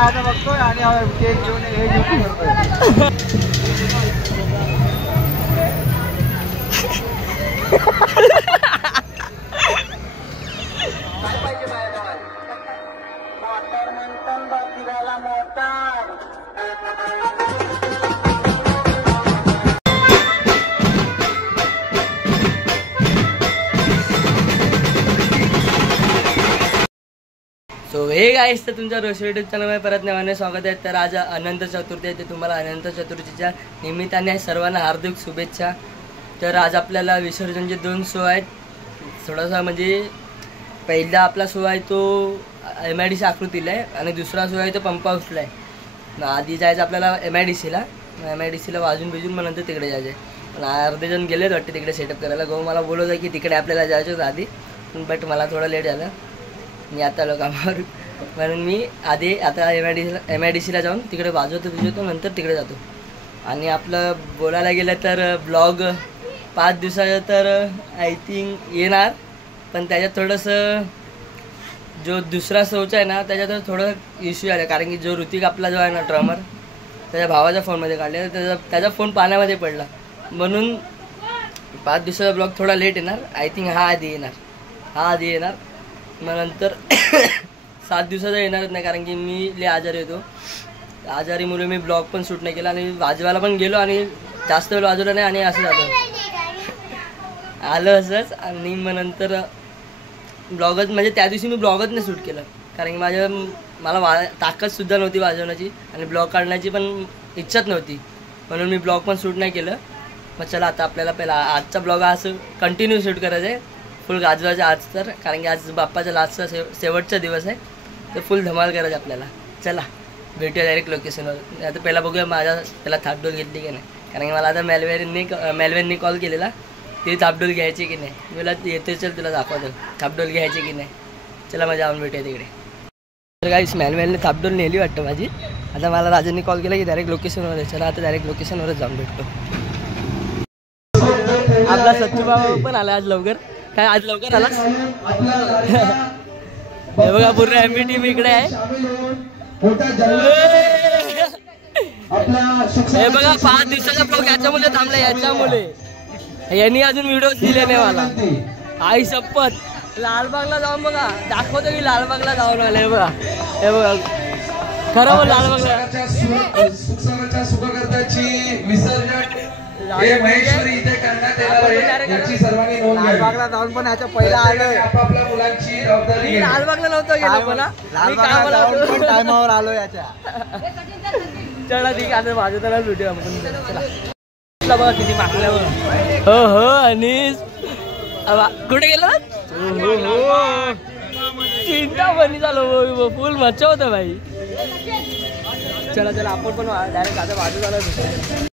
आता बघतोय आणि केक घेऊन हे घेऊन करतोय. सो हे गाईस, तर तुमच्या रोशन युट्यूब चॅनलमध्ये परत नव्याने स्वागत आहे. तर आज अनंत चतुर्थी आहे, ते तुम्हाला अनंत चतुर्थीच्या निमित्ताने सर्वांना हार्दिक शुभेच्छा. तर आज आपल्याला विसर्जनचे 2 शो आहेत. थोडासा म्हणजे पहिला आपला शो आहे तो MIDC आकृतीला आहे आणि दुसरा शो आहे तो पंप हाऊसला आहे. आधी जायचं आपल्याला MIDCला वाजून बिजून मग नंतर तिकडे जायचं आहे. पण अर्धे जण गेलेत वाटते तिकडे सेटअप करायला. गो मला बोलत आहे की तिकडे आपल्याला जायचं होतं आधी, बट मला थोडं लेट झालं. मी आता आलो कामावर, म्हणून मी आधी आता MIDCला जाऊन तिकडे वाजवतो नंतर तिकडे जातो. आणि आपलं बोलायला गेलं तर ब्लॉग 5 दिवसाचं तर आय थिंक येणार, पण त्याच्यात थोडंसं जो दुसरा शोचा आहे ना त्याच्यात थोडं इश्यू आला. कारण की जो ऋतिक आपला जो आहे ना ड्रमर, त्याच्या भावाच्या फोनमध्ये काढले, त्याचा फोन पाण्यामध्ये पडला, म्हणून 5 दिवसाचा ब्लॉग थोडा लेट येणार. आय थिंक हा आधी येणार. मग नंतर 7 दिवसाचा येणारच नाही, कारण की मी लय आजारी येतो. आजारीमुळे मी ब्लॉग पण शूट नाही केला आणि वाजवायला पण गेलो आणि जास्त वेळ वाजवलं नाही आणि असं आलं असंच. आणि मग नंतर ब्लॉगच म्हणजे त्या दिवशी मी ब्लॉगच नाही शूट केलं, कारण की मला ताकदसुद्धा नव्हती वाजवण्याची आणि ब्लॉग काढण्याची पण इच्छाच नव्हती, म्हणून मी ब्लॉग पण शूट नाही केलं. मग चला आता आपल्याला पहिला आजचा ब्लॉग असं कंटिन्यू शूट करायचं आहे, फुल गाजवायचं आज. तर कारण की आज बाप्पाचा लास्टचा शेवटचा दिवस आहे, तर फुल धमाल करायचं आपल्याला. चला भेटूया डायरेक्ट लोकेशनवर. आता पहिला बघूया माझ्या त्याला थापडोल घेतली की नाही, कारण की मला आता मेलवेननी कॉल केलेला, ती थापडोल घ्यायची की नाही. मला येते, चल तुला दाखवतो थापडोल घ्यायची की नाही. चला मजा जाऊन भेटूया तिकडे. तर काही मेलवेनने थापडोल नेली वाटतं माझी. आता मला राजांनी कॉल केला की डायरेक्ट लोकेशनवर आहे. चला आता डायरेक्ट लोकेशनवरच जाऊन भेटतो. आपला सच्चू बाबा पण आला आज लवकर. काय आज लवकर आलास? हे बघा पूर्ण MB टीम इकडे आहे. हे बघा 5 दिवसाचा ब्लॉग याच्यामुळे थांबला, याच्यामुळे यांनी अजून व्हिडिओ दिले नाही मला. आई शपथ लालबागला जाऊन बघा, दाखवतो की लालबागला जाऊन आले. बघा हे बघा, खरं बोल लालबागला लालबागला जाऊन पण ह्याच्या पहिला आलोय. लालबागला नव्हतं गेलो पण टायमावर आलो याच्या. चला ठीक आहे, आता वाजवताना भेटूया आपण. चला बघा किती मागल्यावर. हो अनिस कुठे गेला? चिंता बनी झालो, फुल मच्छा होतं भाई. चला आपण पण डायरेक्ट आता वाजवताना भेटूया.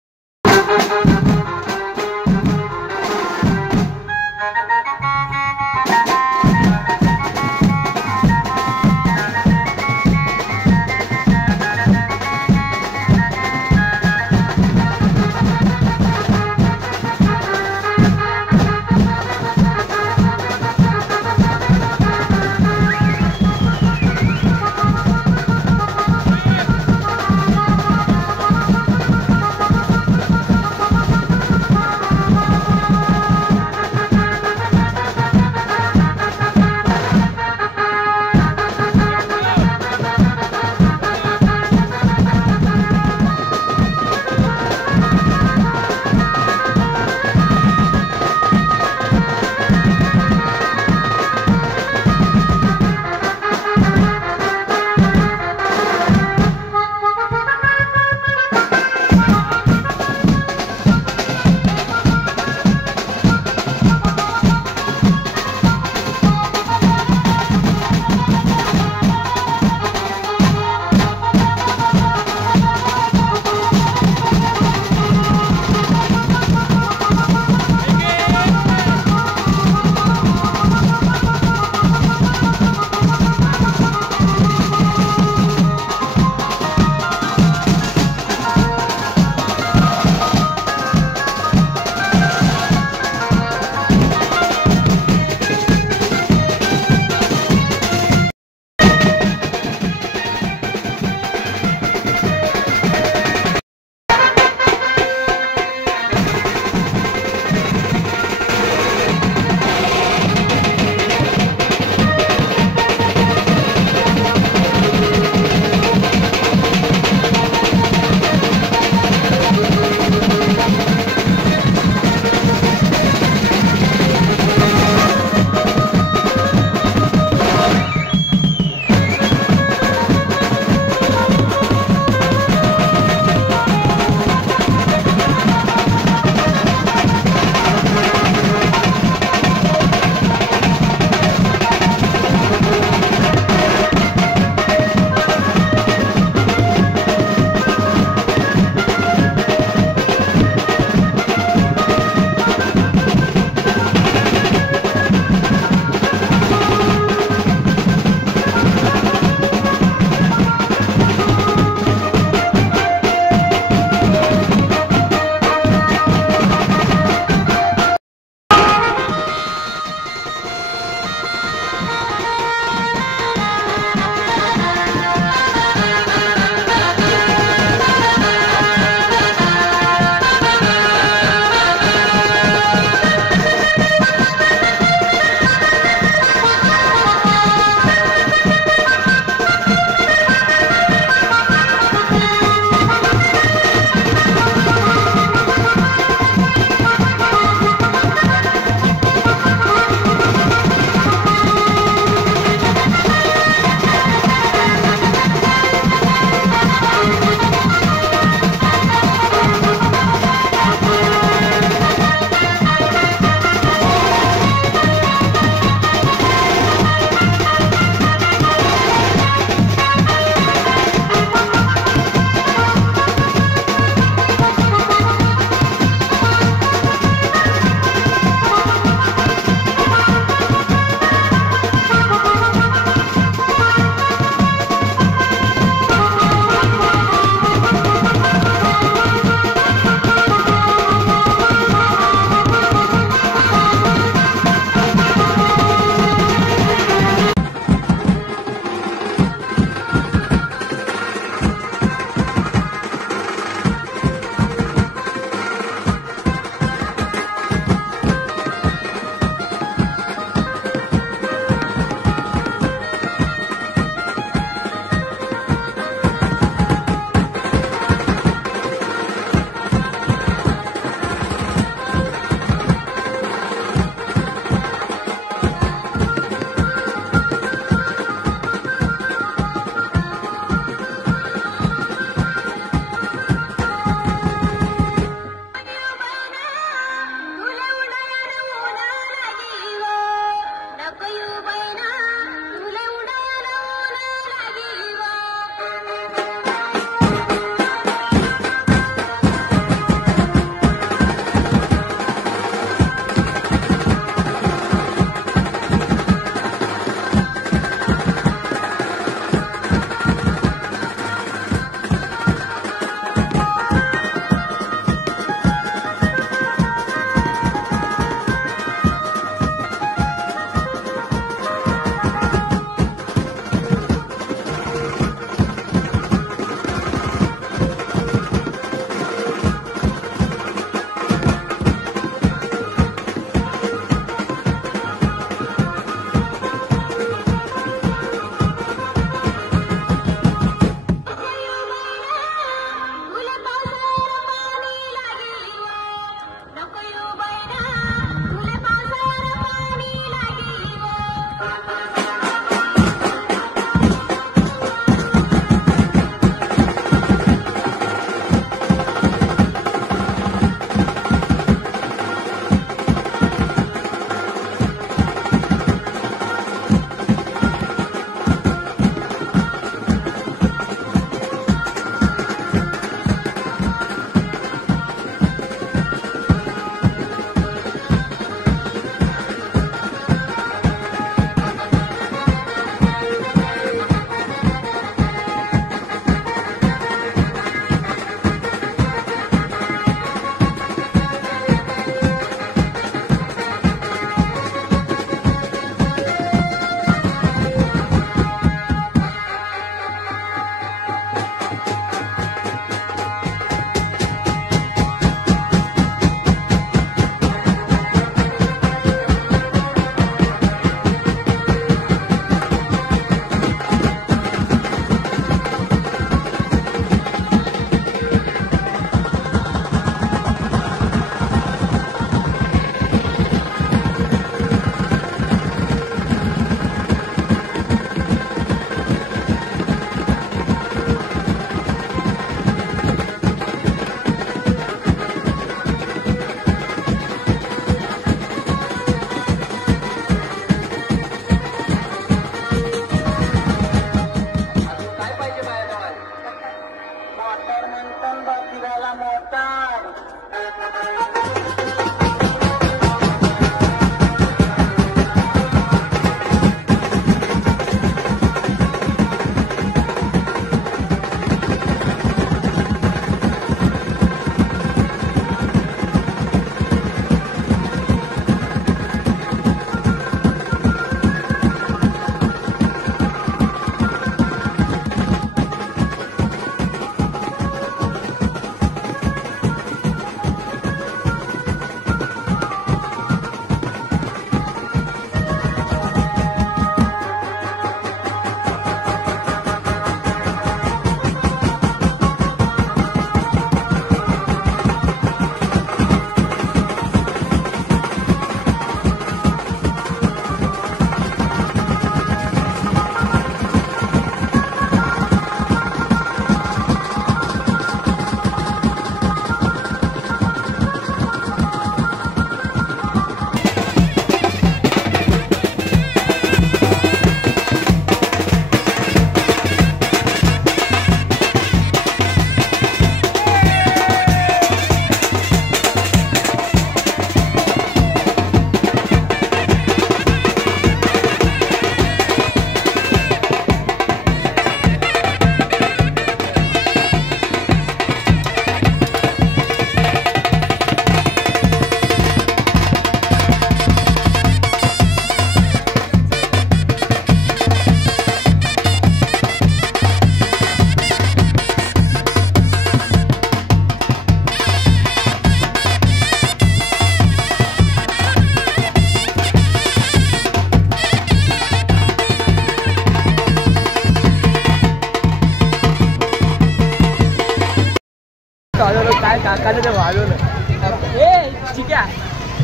काय काकाने ते वाजवलं. ठीक आहे.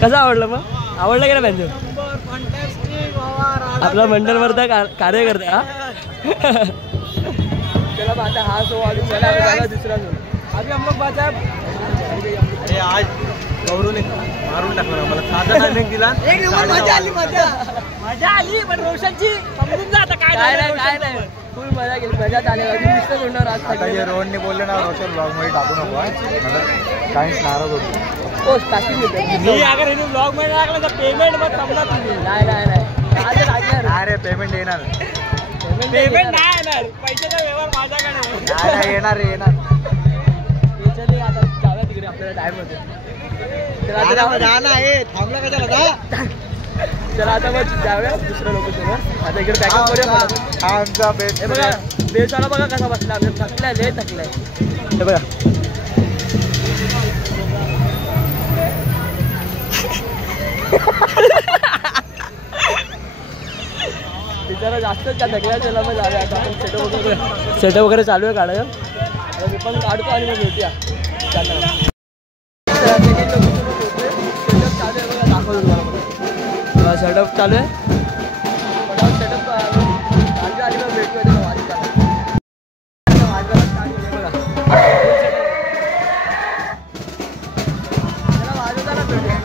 कसं आवडलं मग? आवडलं की नाही बँजो? आपला मंडल वरचा कार्यकर्ता हा. चला मग आता हा सो अजून झाला दुसरा सो. अभी हम लोग बात आहे आज गौरवने मारून टाकलं आम्हाला. साधा टायमिंग दिला. मजा आली पण रोशनची समजून जा आता काय नाही फुल मजा केली. मजा आली नुसतं तोंडावर आज. आता जे रोहनने बोलले ना रोशन ब्लॉग मध्ये टाकू नको मला काहीच नाराज होतो. पोस्ट टाकून देतो मी. अगर हे ब्लॉग मध्ये टाकलं तर पेमेंट मग समजा तुम्ही. नाही अरे पेमेंट येणार. पेमेंट नाही येणार. पैशाचा व्यवहार माझ्याकडे नाही येणार येणार. आता जाऊया तिकडे आपल्याला टाइम होतो. थांबला कशाला. चला आता मग जाऊया दुसऱ्या लोकेशनवर. आता इकडे बॅकअप करूया. हा आमचा बेस्ट. हे बघा बेसाला बघा कसा बसला. आमच्या थकलाय लय थकलाय. हे बघा बिचारा जास्तच का थकलाय. चला मग जाऊया आता आपण सेटअप वगैरे चालू आहे काढायला. मी पण काढतो आणि मग भेटूया जाताना. सेटअप चालू आहे बघा. दाखवतो तुम्हाला. सेटअप चालू आहे. सेटअप आली मग भेटूया वाजता. वाजवताना भेटूया.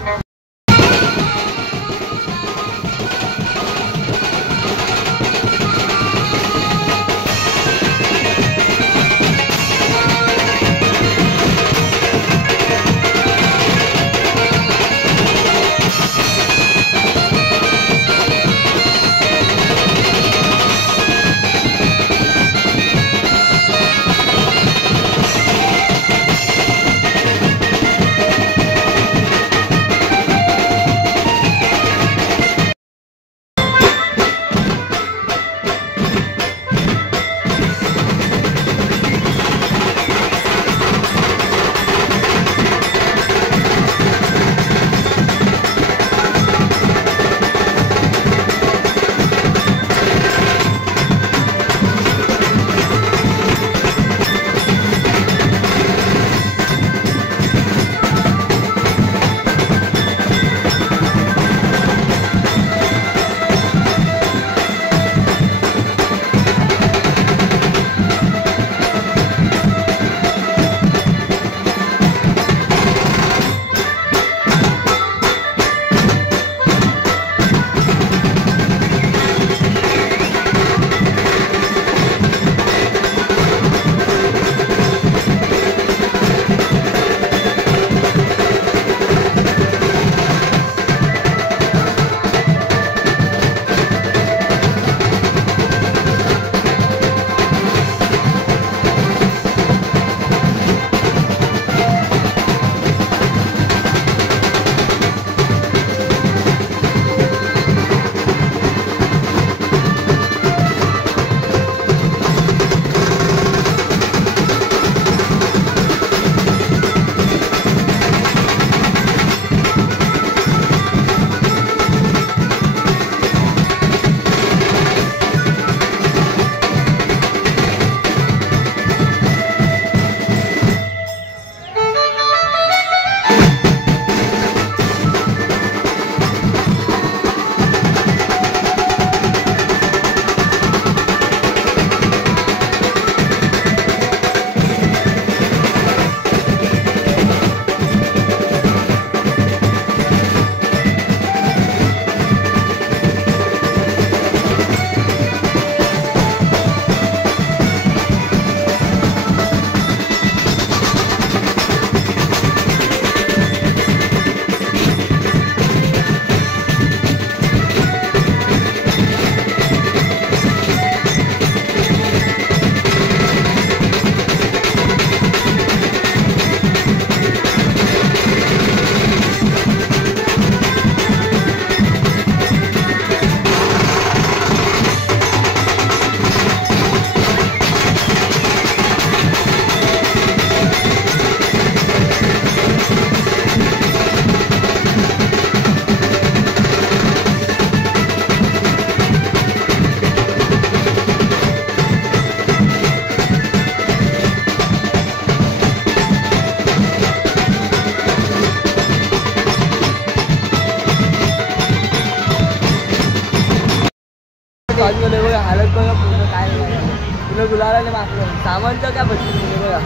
सामान तर काय बघितलं तुम्ही बघा,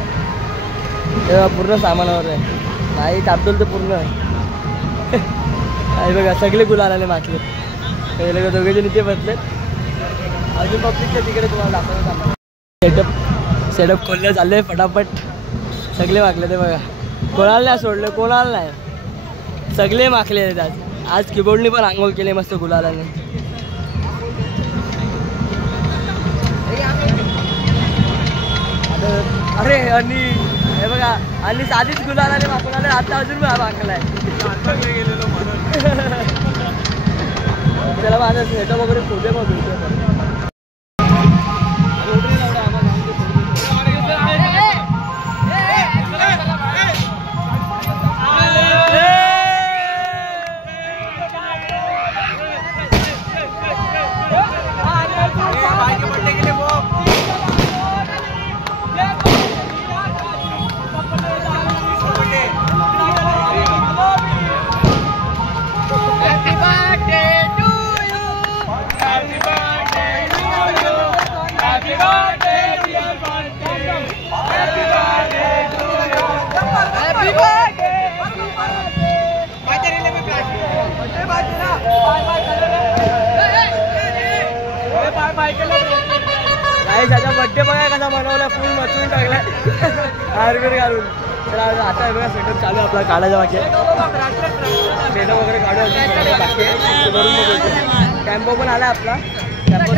तेव्हा पूर्ण सामानावर आहे. नाही टापडोल तर पूर्ण आहे बघा. सगळे गुलाल आले मागले. पहिले दोघे जण इथे बसलेत. अजून पब्लिकच्या तिकडे तुम्हाला दाखवतो. सेटअप खोललं चाललंय फटाफट. सगळे मागले ते बघा. कोणाला नाही सोडलं, कोणाला नाही, सगळे माखले आहेत आज. आज कीबोर्डनी पण आंघोळ केली मस्त गुलालाने. अरे आणि हे बघा, आणि साधीच गुलालाने माखून आले. आता अजून माखलाय. त्याला माझा सेटअप वगैरे खोले मग त्याचा बड्डे बघा कसा बनवला. फुल मचून टाकलाय हारबीर घालून. तर आता आहे बघा सेटअप चालू आपला काढायचा बाकी. सेटअप वगैरे काढू बाकी टॅम्पो पण आला आपला. टॅम्पो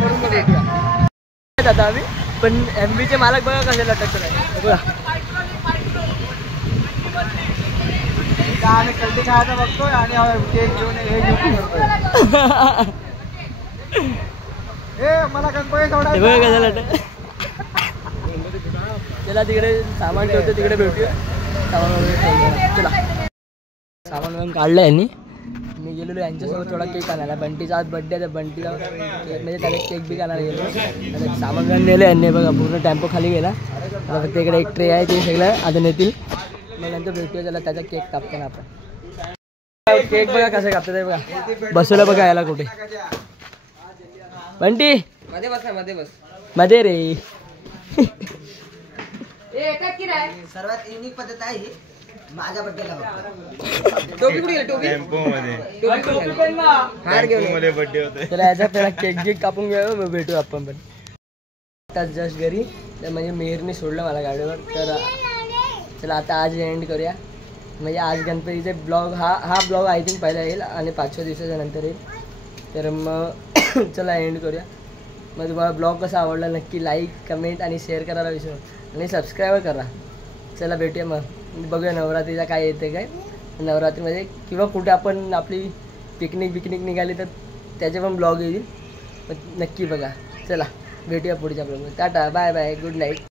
करून भेटूया आता आम्ही. पण MBचे मालक बघा कसे लटकत आहे बघा. आम्ही कल्टी खायचा बघतोय आणि केक घेऊन हे घेऊन करतोय. मला गणपती सोडा बघा कसं लटक. चला तिकडे सामान ठेवतो, तिकडे भेटूया. सामान वगैरे ठेवलं. चला सामान वगैरे काढलं यांनी. मी गेलेलो यांच्यासोबत थोडा केक आणायला. बंटीचा आज बड्डे आहे. बंटीला म्हणजे त्याला केक बी आणायला गेलो. सामान वगैरे नेलं यांनी बघा. पूर्ण टॅम्पो खाली गेला. आता फक्त इकडे एक ट्रे आहे, ते सगळं आता नेतील. मग नंतर भेटूया त्याला. त्याचा केक कापताना आपण. केक बघा कसं कापतात आहे बघा. बसवलं बघा याला कुठे. बंटी मध्ये बस, मध्ये बस, मध्ये रे. सर्वात युनिक पद्धत आहे ही. माझ्या बड्डेला टोपी कुठे टोपी हार घेऊन बड्डे होते. त्याला याचा त्याला केक कापून घ्यावं. मग भेटू आपण पण. आता जस्ट घरी तर म्हणजे मेहरने सोडलं मला गाडीवर. तर चला आता आज एंड करूया. म्हणजे आज गणपतीचे ब्लॉग हा ब्लॉग आय थिंक पहिला येईल आणि 5-6 दिवसाच्या नंतर येईल. तर मग चला एंड करूया. मग तुम्हाला ब्लॉग कसा आवडला नक्की लाईक, कमेंट आणि शेअर करायला विसरू आणि सबस्क्राईब करा. चला भेटूया मग. बघूया नवरात्रीचा काय येते काय. नवरात्रीमध्ये किंवा कुठे आपण आपली पिकनिक निघाली तर त्याचे पण ब्लॉग येईल. नक्की बघा. चला भेटूया पुढच्या ब्लॉगमध्ये. Tata bye bye good night.